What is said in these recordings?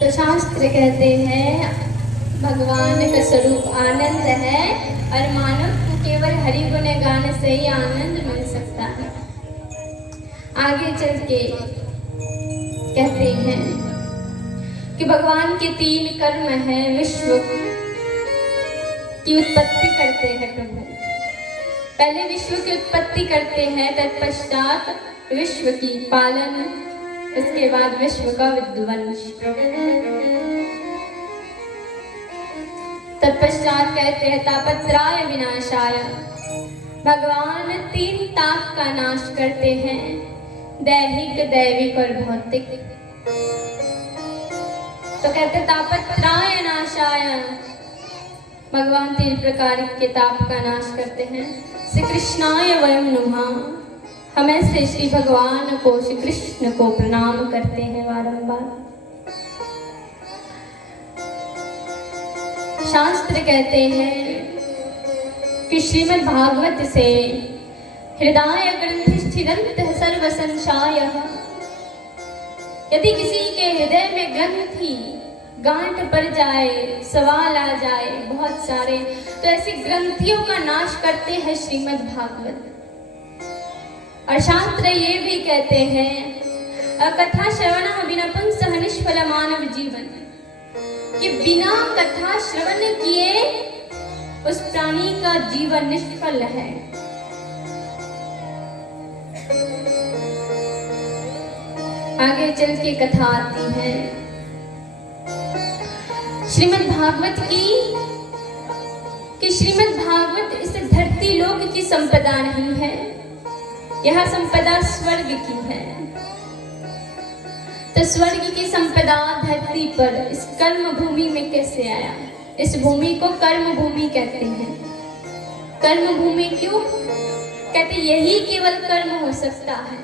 तो शास्त्र कहते हैं भगवान का स्वरूप आनंद है और मानव को केवल हरि गुण गाने से ही आनंद मिल सकता है। आगे चल के कहते हैं कि भगवान के 3 कर्म हैं। विश्व की उत्पत्ति करते हैं प्रभु। पहले विश्व की उत्पत्ति करते हैं, तत्पश्चात विश्व की पालन, इसके बाद विश्व का विध्वंस। तत्पश्चात कहते हैं तापत्रय विनाशाय। भगवान 3 ताप का नाश करते हैं, दैहिक, दैविक और भौतिक। तो कहते तापत्रय नाशाय, भगवान 3 प्रकार के ताप का नाश करते हैं। श्री कृष्णाय वयं नुमः, हम ऐसे श्री भगवान को, श्री कृष्ण को प्रणाम करते हैं बारंबार। शास्त्र कहते हैं कि श्रीमद् भागवत से हृदय ग्रंथि स्थिरंतः सर्व संशयः। यदि किसी के हृदय में ग्रंथि गांठ पड़ जाए, सवाल आ जाए बहुत सारे, तो ऐसी ग्रंथियों का नाश करते हैं श्रीमद् भागवत। और शास्त्र ये भी कहते हैं कथा श्रवण बिना पुंसः निष्फल मानव जीवन, कि बिना कथा श्रवण किए उस प्राणी का जीवन निष्फल है। आगे चल के कथा आती है श्रीमद् भागवत की, कि श्रीमद् भागवत इस धरती लोक की संपदा नहीं है, यह संपदा स्वर्ग की है। तो स्वर्ग की संपदा धरती पर इस कर्म भूमि में कैसे आया? इस भूमि को कर्म भूमि कहते हैं। कर्म भूमि क्यों कहते? यही केवल कर्म हो सकता है।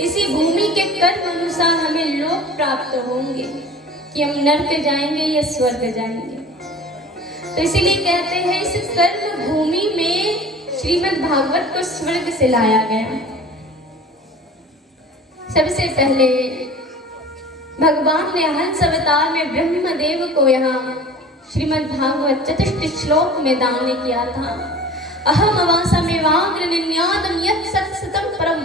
इसी भूमि के कर्म अनुसार हमें लोक प्राप्त होंगे, कि हम नरक जाएंगे या स्वर्ग जाएंगे। तो इसीलिए कहते हैं इस कर्म भूमि में श्रीमद् भागवत को स्वर्ग से लाया गया। सबसे पहले भगवान ने हंस अवतार में ब्रह्मदेव को यहाँ श्रीमद् भागवत चतुष्ट श्लोक में दान किया था। अहम अवासमेवाग्र निन्यादम यत् सत्सतं परम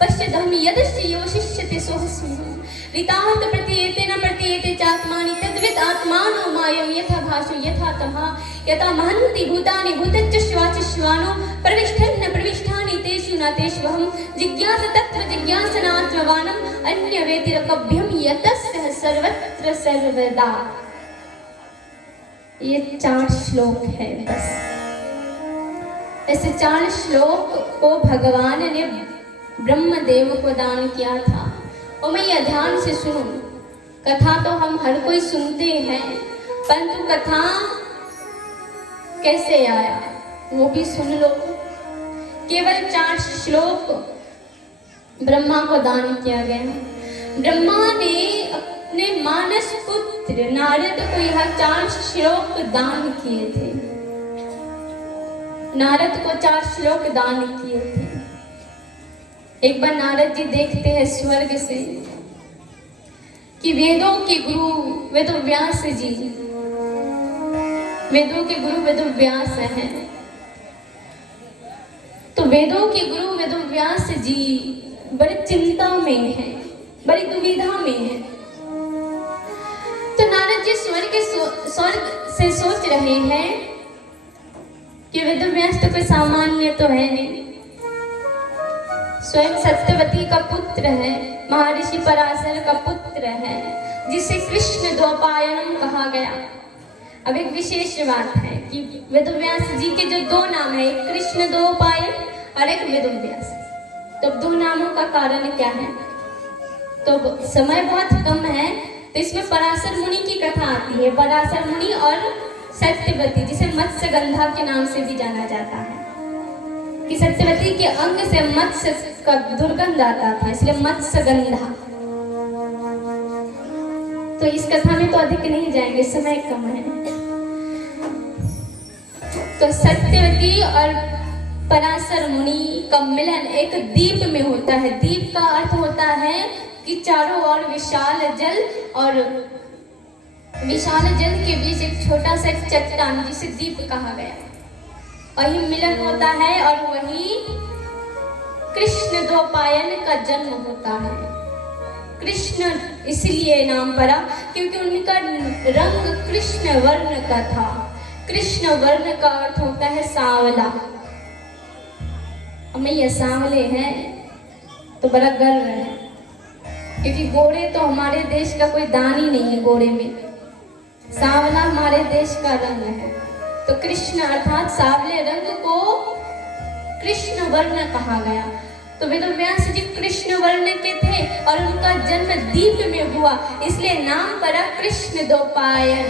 पश्यदहं यदस्य योशिष्यते सोऽस्म्यहम् ऋतार्थ प्रतीयते न प्रतीयते चात्मानि तद्वित् आत्मानो मायं यथा भाषो यथा तमः यथा महन्ति भूतानि भूतच्च श्वानो प्रविष्ठन् प्रविष्ठानि तेषु न तेष्वहम् जिज्ञास तत्र जिज्ञासनात्मवानम् अन्यवेतिरकभ्यं यतस्य सर्वत्र सर्वदा। ये 4 श्लोक है बस। ऐसे 4 श्लोक को भगवान ने ब्रह्मदेव को दान किया था। और मैं ये ध्यान से सुनो, कथा तो हम हर कोई सुनते हैं, परंतु कथा कैसे आया वो भी सुन लो। केवल 4 श्लोक ब्रह्मा को दान किया गया। ब्रह्मा ने अपने मानस पुत्र नारद को यह 4 श्लोक दान किए थे। नारद को 4 श्लोक दान किए थे। एक बार नारद जी देखते हैं स्वर्ग से कि वेदों के गुरु वेदव्यास जी, वेदों के गुरु वेदव्यास हैं। तो वेदों के गुरु वेदव्यास जी बड़ी चिंता में हैं, बड़ी दुविधा में हैं। तो नारद जी स्वर्ग से सोच रहे हैं कि वेदव्यास तो कोई सामान्य तो है नहीं, स्वयं सत्यवती का पुत्र है, महर्षि पराशर का पुत्र है, जिसे कृष्ण द्वैपायनम कहा गया। अब एक विशेष बात है कि वेदव्यास जी के जो 2 नाम है, एक कृष्ण द्वैपायन और एक वेदव्यास। तो 2 नामों का कारण क्या है? तो समय बहुत कम है, तो इसमें पराशर मुनि की कथा आती है। पराशर मुनि और सत्यवती, जिसे मत्स्यगंधा के नाम से भी जाना जाता है, कि सत्यवती के अंग से मत्स्य का दुर्गंध आता था, इसलिए मत्स्यगंधा। तो इस कथा में तो अधिक नहीं जाएंगे, समय कम है। तो सत्यवती और पराशर मुनि का मिलन एक द्वीप में होता है। द्वीप का अर्थ होता है कि चारों ओर विशाल जल और विशाल जल के बीच एक छोटा सा चट्टान जिसे दीप कहा गया, वही मिलन होता है और वही कृष्ण द्वैपायन का जन्म होता है। कृष्ण इसलिए नाम पड़ा क्योंकि उनका रंग कृष्ण वर्ण का था। कृष्ण वर्ण का अर्थ होता है सांवला। हमें ये सांवले हैं तो बड़ा गर्व है, क्योंकि गोरे तो हमारे देश का कोई दान ही नहीं है। गोरे में सांवला हमारे देश का रंग है। तो कृष्ण अर्थात सांवले रंग को कृष्ण वर्ण कहा गया। तो वेदव्यास जी कृष्ण वर्ण के थे और उनका जन्म दीप में हुआ, इसलिए नाम पड़ा कृष्ण द्वैपायन।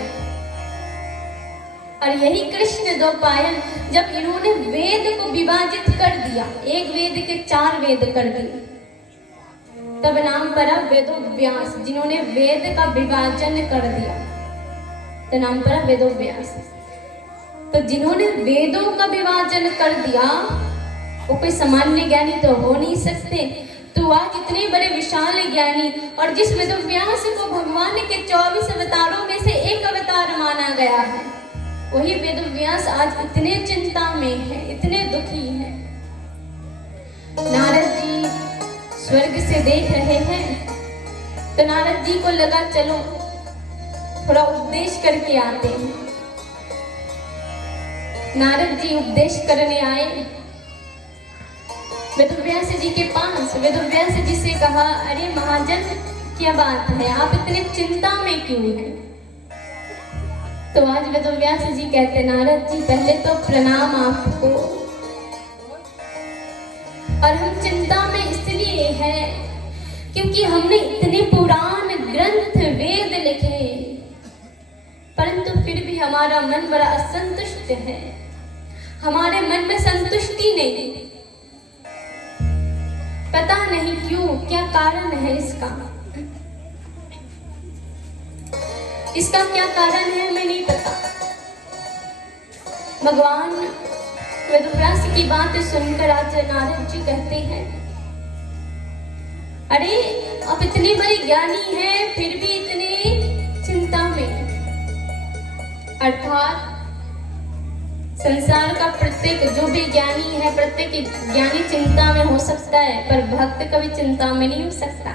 और यही कृष्ण द्वैपायन जब इन्होंने वेद को विभाजित कर दिया, एक वेद के 4 वेद कर दिए, तब नाम पड़ा वेदव्यास। जिन्होंने वेद का विभाजन कर दिया तो नाम पड़ा वेदव्यास। तो जिन्होंने वेदों का विभाजन कर दिया वो कोई सामान्य ज्ञानी तो हो नहीं सकते। तो आज इतने बड़े विशाल ज्ञानी, और जिस वेदव्यास को भगवान के 24 अवतारों में से एक अवतार माना गया है, वही वेदव्यास आज इतने चिंता में है, इतने दुखी है। नारद जी स्वर्ग से देख रहे हैं तो नारद जी को लगा चलो थोड़ा उपदेश करके आते हैं। नारद जी उपदेश करने आए वेदव्यास जी के पास। वेदव्यास जी से कहा, अरे महाजन क्या बात है, आप इतने चिंता में क्यों हैं? तो आज वेदव्यास जी कहते, नारद जी पहले तो प्रणाम आपको। और हम चिंता में इसलिए हैं क्योंकि हमने इतने पुराण ग्रंथ वेद लिखे, परंतु फिर भी हमारा मन बड़ा असंतुष्ट है। हमारे मन में संतुष्टि नहीं, पता नहीं क्यों, क्या कारण है इसका क्या कारण है हमें नहीं पता। भगवान वेदव्यास की बात सुनकर आचार्य नारद जी कहते हैं, अरे आप इतने बड़े ज्ञानी हैं फिर भी इतने चिंता में। अर्थात संसार का प्रत्येक जो भी ज्ञानी है, प्रत्येक ज्ञानी चिंता में हो सकता है, पर भक्त कभी चिंता में नहीं हो सकता।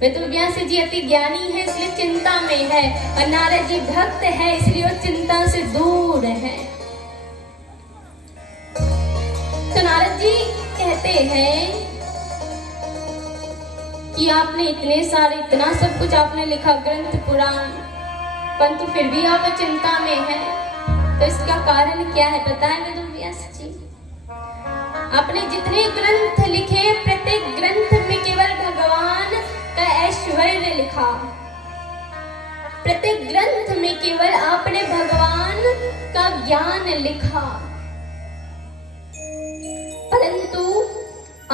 वेदव्यास जी अति ज्ञानी है इसलिए चिंता में है, और नारद जी भक्त है इसलिए वो चिंता से दूर है। तो नारद जी कहते हैं कि आपने इतने सारे, इतना सब कुछ आपने लिखा ग्रंथ पुराण, परंतु फिर भी आप चिंता में हैं। तो इसका कारण क्या है पता है वेदव्यास जी? आपने जितने ग्रंथ लिखे, प्रत्येक ग्रंथ में केवल भगवान का ऐश्वर्य लिखा। प्रत्येक ग्रंथ में केवल आपने भगवान का ज्ञान लिखा, परंतु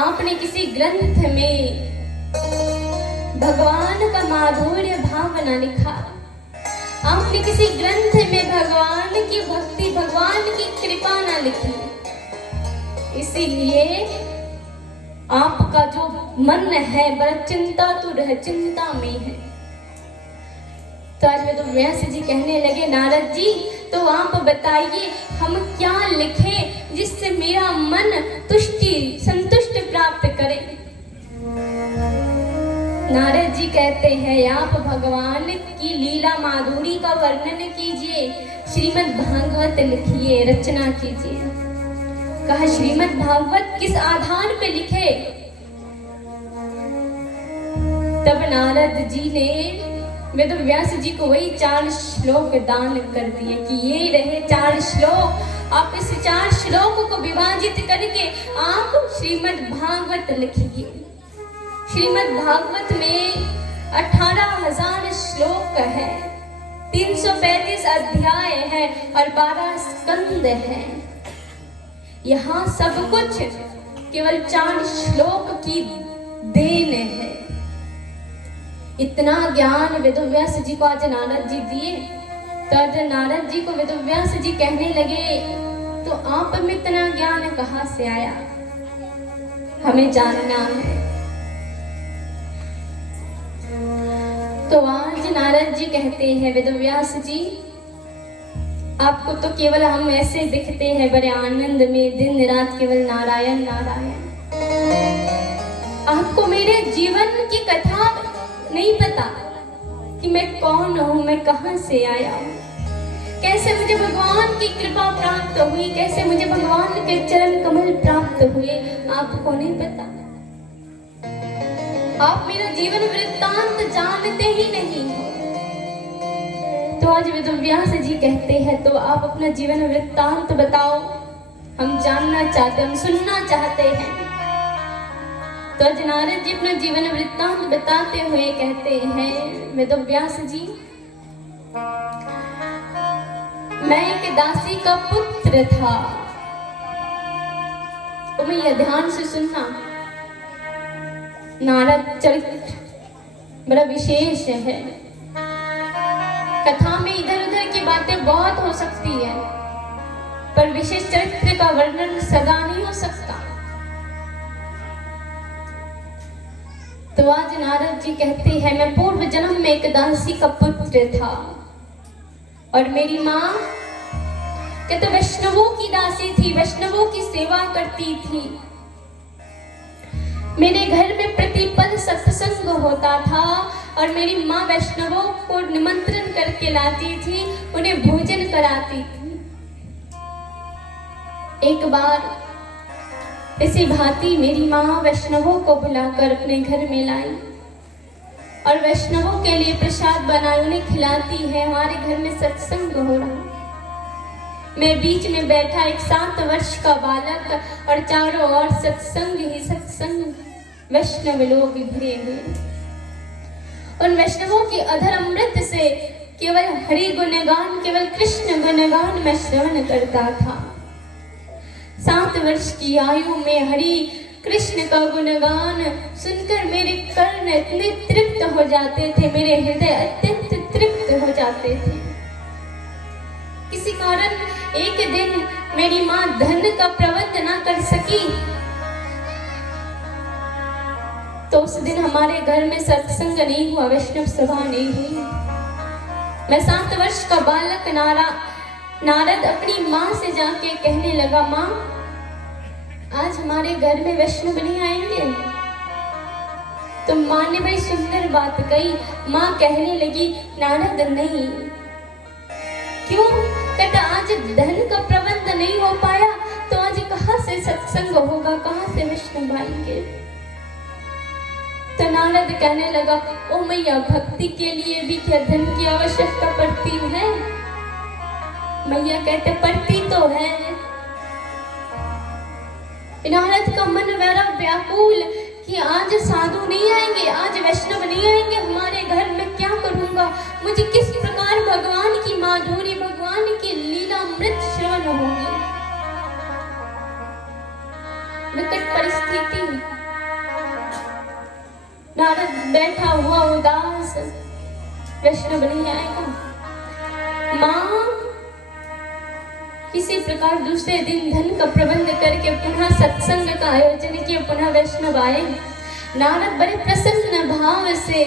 आपने किसी ग्रंथ में भगवान का माधुर्य भाव न लिखा। आपने किसी ग्रंथ में भगवान की भक्ति, भगवान की कृपा न लिखी। इसीलिए आपका जो मन है बड़ा चिंतातुर है, चिंता में है। तो आज वेदव्यास जी कहने लगे, नारद जी तो आप बताइए हम क्या लिखें जिससे मेरा मन संतुष्ट प्राप्त करे। नारद जी कहते हैं, आप भगवान की लीला माधुरी का वर्णन कीजिए, श्रीमद् भागवत लिखिए, रचना कीजिए। कहा श्रीमद् भागवत किस आधार पे लिखे? तब नारद जी ने वेदव्यास जी को वही 4 श्लोक दान कर दिए कि ये रहे 4 श्लोक। आप इस 4 श्लोक को विभाजित करके आप श्रीमद् भागवत लिखिए। श्रीमद् भागवत में 18,000 श्लोक है, 335 अध्याय है और 12 स्कंद है। यहाँ सब कुछ केवल 4 श्लोक की देन है। इतना ज्ञान वेदव्यास जी को आज नारद जी दिए। तो आज नारद जी को वेदव्यास जी कहने लगे, तो आप में इतना ज्ञान कहाँ से आया, हमें जानना है। तो आज नारद जी कहते हैं वेदव्यास जी, आपको तो केवल हम ऐसे दिखते हैं बड़े आनंद में, दिन रात केवल नारायण नारायण। आपको मेरे जीवन की कथा नहीं पता कि मैं कौन हूँ, मैं कहां से आया हूँ, कैसे मुझे भगवान की कृपा प्राप्त हुई, कैसे मुझे भगवान के चरण कमल प्राप्त हुए, आपको नहीं पता। आप मेरा जीवन वृत्तांत जानते ही नहीं। तो आज वेदव्यास जी कहते हैं तो आप अपना जीवन वृत्तांत बताओ, हम जानना चाहते, हम सुनना चाहते हैं। तो आज नारद जी अपना जीवन वृत्तांत बताते हुए कहते हैं वेदव्यास जी, मैं एक दासी का पुत्र था। तो मैं यह ध्यान से सुनना, नारद चरित्र बड़ा विशेष है। कथा में इधर उधर की बातें बहुत हो सकती है, पर विशेष चरित्र का वर्णन सदा नहीं हो सकता। तो आज नारद जी कहते हैं मैं पूर्व जन्म में एक दासी का पुत्र था और मेरी माँ कहते वैष्णवों की दासी थी, वैष्णवों की सेवा करती थी। मेरे घर में प्रतिपल सत्संग होता था और मेरी माँ वैष्णवों को निमंत्रण करके लाती थी, उन्हें भोजन कराती थी। एक बार इसी भांति मेरी माँ वैष्णवों को बुलाकर अपने घर में लाई और वैष्णवों के लिए प्रसाद बनाई, उन्हें खिलाती है। हमारे घर में सत्संग हो रहा, मैं बीच में बैठा एक 7 वर्ष का बालक और चारों ओर सत्संग ही सत्संग, वैष्णव लोग घिरे हुए। उन वैष्णवों की अधर अमृत से केवल हरि गुणगान, केवल कृष्ण गुणगान मैं श्रवण करता था। 7 वर्ष की आयु में हरि कृष्ण का गुणगान सुनकर मेरे कर्ण इतने तृप्त हो जाते थे, मेरे हृदय अत्यंत तृप्त हो जाते थे। किसी कारण एक दिन मेरी माँ धन का प्रबंध ना कर सकी, तो उस दिन हमारे घर में सत्संग नहीं हुआ, वैष्णव सभा नहीं हुई। मैं 7 वर्ष का बालक नारद अपनी माँ से जाके कहने लगा, माँ आज हमारे घर में वैष्णव नहीं आएंगे। तो माँ ने बड़ी सुंदर बात कही। माँ कहने लगी, नारद नहीं। क्यों? कहता आज धन का प्रबंध नहीं हो पाया, तो आज कहाँ से सत्संग होगा, कहाँ से वैष्णव आएंगे। तो नारद कहने लगा, ओ मैया भक्ति के लिए भी क्या धन की आवश्यकता पड़ती है? मैया कहते पड़ती तो है। नारद का मन वैरा व्याकुल कि आज साधु नहीं आएंगे, आज वैष्णव नहीं आएंगे हमारे घर में, क्या करूंगा? मुझे किस प्रकार भगवान की माधुरी, भगवान की लीला अमृत श्रवण होंगे। विकट परिस्थिति, नारद बैठा हुआ उदास, वैष्णव नहीं आएगा। माँ किसी प्रकार दूसरे दिन धन का प्रबंध करके पुनः सत्संग का आयोजन किया, पुनः वैष्णव आए। नारद बड़े प्रसन्न भाव से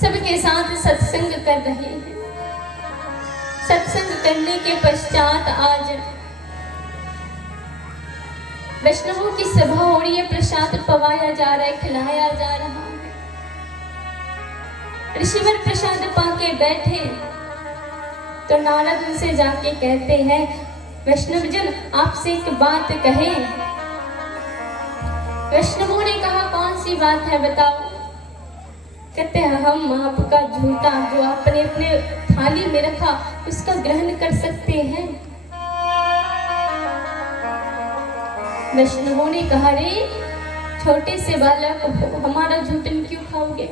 सबके साथ सत्संग कर रहे हैं। सत्संग करने के पश्चात आज वैष्णवों की सभा हो रही है, प्रसाद पवाया जा रहा है, खिलाया जा रहा है। ऋषिवर प्रसाद पाके बैठे तो नारद उनसे जाके कहते हैं, वैष्णव जन आपसे एक बात कहे। वैष्णवों ने कहा, कौन सी बात है बताओ। कहते हैं, हम आपका झूठा जो आपने अपने थाली में रखा उसका ग्रहण कर सकते हैं। वैष्णवों ने कहा, रे छोटे से बालक हो, हमारा झूठन क्यों खाओगे?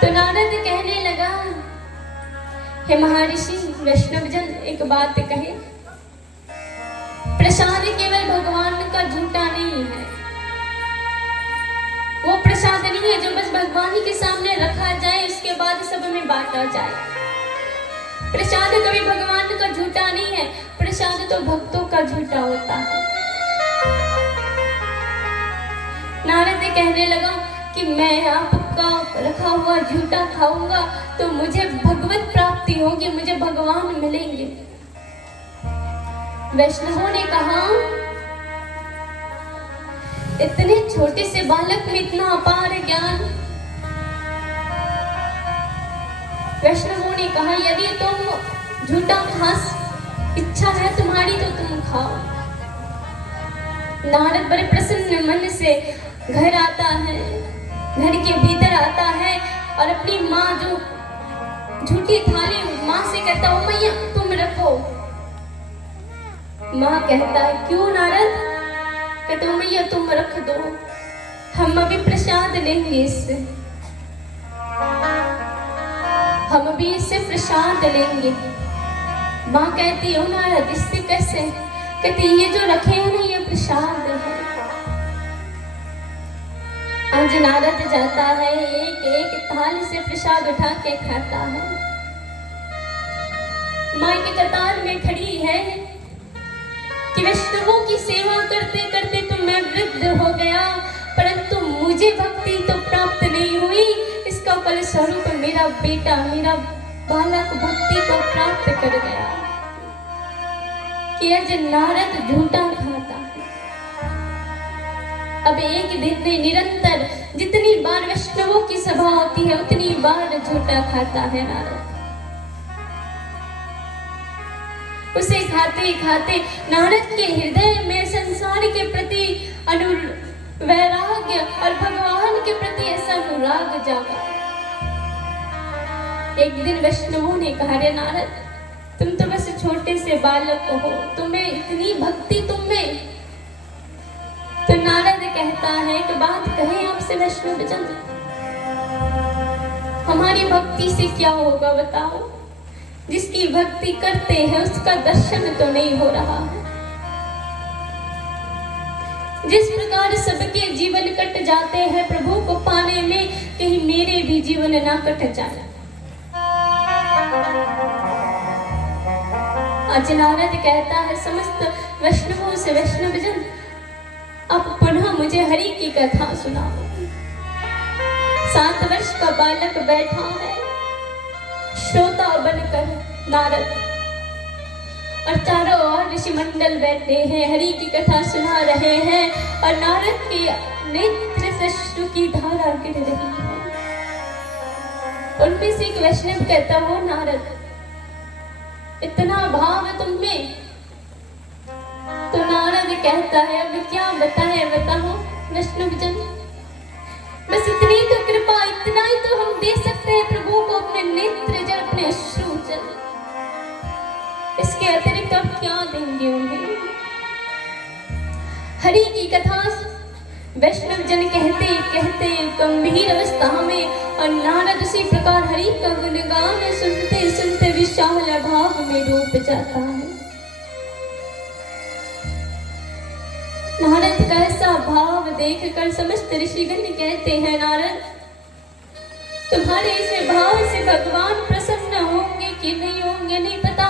तो नारद कहने लगा, हे महर्षि वैष्णव जन एक बात कहे, प्रसाद केवल भगवान का झूठा नहीं है। वो प्रसाद नहीं है जो बस भगवान के सामने रखा जाए उसके बाद सब में बांटा जाए। प्रसाद कभी भगवान का झूठा नहीं है, प्रसाद तो भक्तों का झूठा होता है। नारद कहने लगा, कि मैं आपका रखा हुआ झूठा खाऊंगा तो मुझे भगवत प्राप्ति होगी, मुझे भगवान मिलेंगे। वैष्णवों ने कहा, इतने छोटे से बालक में इतना अपार ज्ञान। वैष्णवों ने कहा, यदि तुम झूठा घास इच्छा है तुम्हारी तो तुम खाओ। नारद बड़े प्रसन्न मन से घर आता है, घर के भीतर आता है और अपनी माँ जो झूठी थाली माँ से कहता हो, मैया तुम रखो। माँ कहता है, क्यों नारद? कहते हो, मैया तुम रख दो, हम अभी प्रसाद लेंगे इससे, हम अभी इससे प्रसाद लेंगे। माँ कहती है, नारद इससे कैसे? कहती ये जो रखे हैं ना ये प्रसाद है। आज नारद जाता है, एक एक थाली से प्रसाद उठा के खाता है। माँ की कतार में खड़ी है कि वैष्णवों की सेवा करते करते तो मैं वृद्ध हो गया, परंतु मुझे भक्ति तो प्राप्त नहीं हुई। इसका फल स्वरूप मेरा बेटा, मेरा बालक भक्ति को प्राप्त कर गया। कि आज नारद झूठा खाता है। अब एक दिन में निरंतर जितनी बार वैष्णवों की सभा होती है उतनी बार झूठा खाता है नारद। उसे खाते खाते नारद के हृदय में संसार के प्रति वैराग्य और भगवान के प्रति ऐसा अनुराग जागा। एक दिन वैष्णवों ने कहा, रे नारद तुम तो बस छोटे से बालक हो, तुम्हें इतनी भक्ति तुम में। तो नारद कहता है कि बात कहे आपसे वैष्णव जन, हमारी भक्ति से क्या होगा बताओ? जिसकी भक्ति करते हैं उसका दर्शन तो नहीं हो रहा है। जिस प्रकार सबके जीवन कट जाते हैं प्रभु को पाने में, कहीं मेरे भी जीवन ना कट जाए। आज नारद कहता है समस्त वैष्णवों से, वैष्णव जन अब पुनः मुझे हरि की कथा सुनाओ। 7 वर्ष का बालक बैठा है श्रोता बनकर नारद, और चारों ओर ऋषि मंडल बैठे हैं, हरि की कथा सुना रहे हैं और नारद के नेत्र से अश्रु की धारा गिर रही है। उनमें से एक वैष्णव कहता, हो नारद इतना भाव तुम में? तो नारद कहता है, अब क्या बताए बताओ वैष्णव जन, बस इतनी तो कृपा, इतना ही तो हम दे सकते हैं प्रभु को, अपने नेत्र जल, अपने अश्रु जल। इसके अतिरिक्त अब क्या देंगे उन्हें? हरि की कथा वैष्णव जन कहते कहते गंभीर अवस्था में, और नारद उसी प्रकार हरि का गुणगान सुनते सुनते विशाल भाव में डूब जाता है। नारद का ऐसा भाव देखकर समस्त ऋषिगण कहते हैं, नारद तुम्हारे इस भाव से भगवान प्रसन्न होंगे कि नहीं होंगे नहीं पता,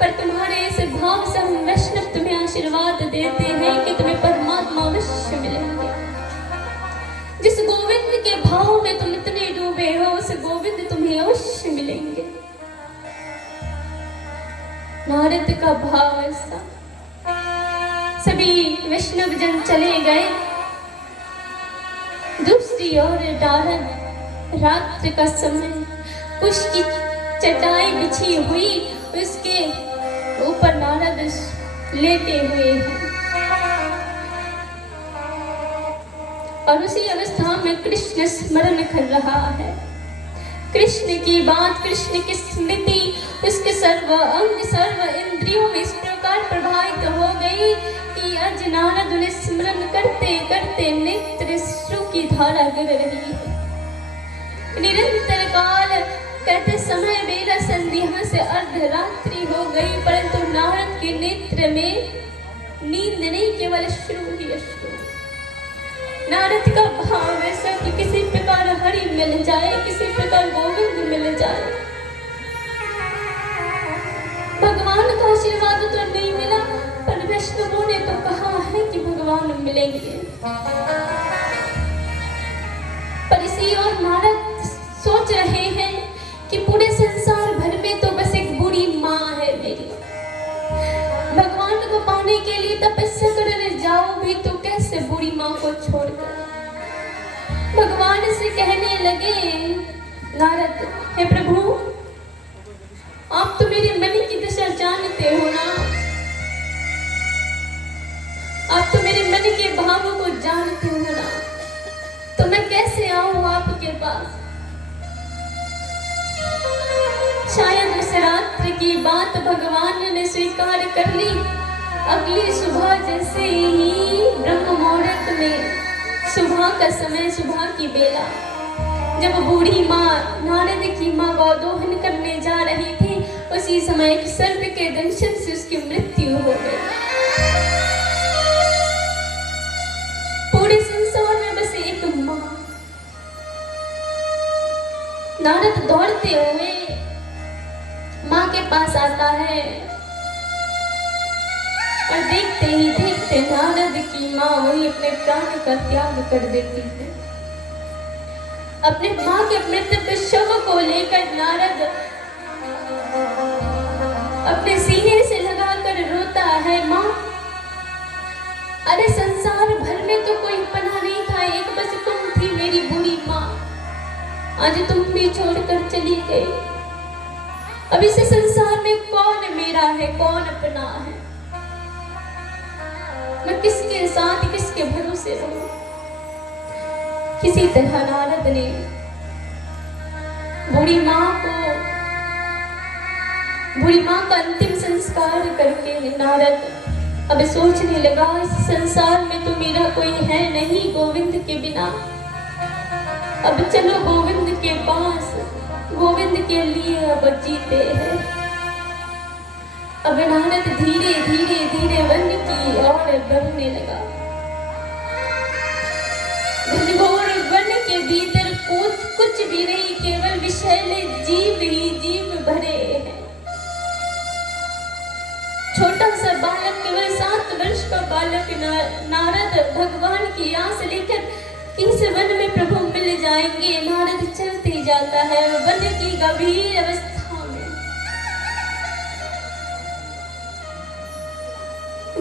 पर तुम्हारे इस भाव से हम वैष्णव तुम्हें आशीर्वाद देते हैं कि तुम्हें परमात्मा अवश्य मिलेंगे। जिस गोविंद के भाव में तुम इतने डूबे हो उस गोविंद तुम्हें अवश्य मिलेंगे। नारद का भाव ऐसा। सभी वैष्णव जन चले गए। दूसरी ओर नारद रात्रि का समय, कुश की चटाई बिछी हुई, उसके ऊपर नारद लेटे हुए हैं और उसी अवस्था में कृष्ण स्मरण कर रहा है। कृष्ण की बात, कृष्ण की स्मृति उसके सर्व अंग सर्व इंद्रियों में इस प्रकार प्रभावित हो गई कि आज नारद उन्हें स्मरण करते करते नेत्र अश्रु की धारा गिर रही है। निरंतर काल कहते समय बेला संध्या से अर्धरात्रि हो गई, परंतु नारद के नेत्र में नींद नहीं, केवल अश्रु ही अश्रु। नारद का भाव ऐसा कि किसी प्रकार हरि मिल जाए, किसी प्रकार गोविंद मिल जाए। भगवान का आशीर्वाद तो नहीं मिला, पर वैष्णवों ने तो कहा है कि भगवान मिलेंगे। जी और नारद सोच रहे हैं कि पूरे संसार भर में तो बस एक बुरी माँ है मेरी। भगवान को पाने के लिए तपस्या करने जाओ भी तो कैसे बुरी माँ को छोड़कर। भगवान से कहने लगे, नारद, हे प्रभु, आप तो मेरे मन की दशा जानते हो ना, आप तो मेरे मन के भावों को जानते हो ना, तो मैं कैसे आऊं आपके पास। शायद उस रात्रि की बात भगवान ने स्वीकार कर ली। अगली सुबह जैसे ही ब्रह्म मुहूर्त में, सुबह का समय, सुबह की बेला, जब बूढ़ी माँ नारद की माँ गौदोहन करने जा रही थी, उसी समय एक सर्प के दंशन से उसकी मृत्यु हो गई। पूरे संसार में बस एक माँ। नारद दौड़ते हुए माँ के पास आता है और देखते ही देखते नारद की माँ वही अपने प्राण का त्याग कर देती है। अपने माँ के मृत शव को लेकर नारद अपने सीने से लगाकर रोता है, माँ, अरे संसार भर में तो कोई पना नहीं था, एक बस तुम थी मेरी बुरी माँ, आज तुम भी छोड़कर चली गई। अब इस संसार में कौन मेरा है, कौन अपना है, मैं किसके साथ, किसके भरोसे रहूं। किसी तरह नारद ने बूढ़ी माँ का अंतिम संस्कार करके नारद अब सोचने लगा, इस संसार में तो मेरा कोई है नहीं गोविंद के बिना। अब चलो गोविंद के पास, गोविंद के लिए अब जीते हैं। अब नारद धीरे धीरे धीरे वन की ओर बढ़ने लगा। घनघोर वन के भीतर कुछ भी नहीं, केवल विषैले जीव ही जीव भरे हैं। छोटा सा बालक, केवल 7 वर्ष का बालक नारद भगवान की आस लेकर किस वन में प्रभु मिल जाएंगे, नारद चलते जाता है वन की गंभीर अवस्था में।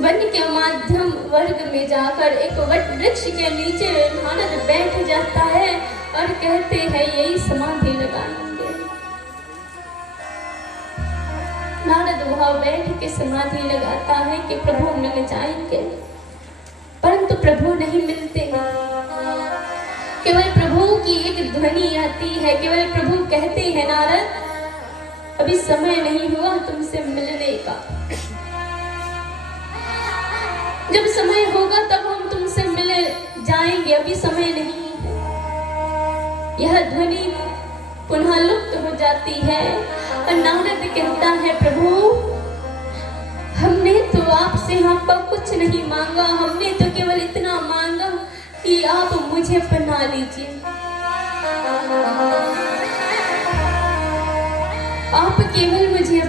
वन के माध्यम वर्ग में जाकर एक वट वृक्ष के नीचे नारद बैठ जाता है और कहते हैं यही समाधि लगाएंगे। नारद वहां बैठ के समाधि लगाता है कि प्रभु मिल जाएंगे, परंतु प्रभु नहीं मिलते। केवल प्रभु की एक ध्वनि आती है, केवल प्रभु कहते हैं, नारद अभी समय नहीं हुआ तुमसे मिलने का, जब समय होगा तब हम तुमसे मिले जाएंगे, अभी समय नहीं है। यह ध्वनि पुनः लुप्त हो जाती है और नारद कहता है, प्रभु हमने तो आपसे आपका कुछ नहीं मांगा, हमने तो केवल इतना मांगा कि आप मुझे अपना लीजिए। आप केवल मुझे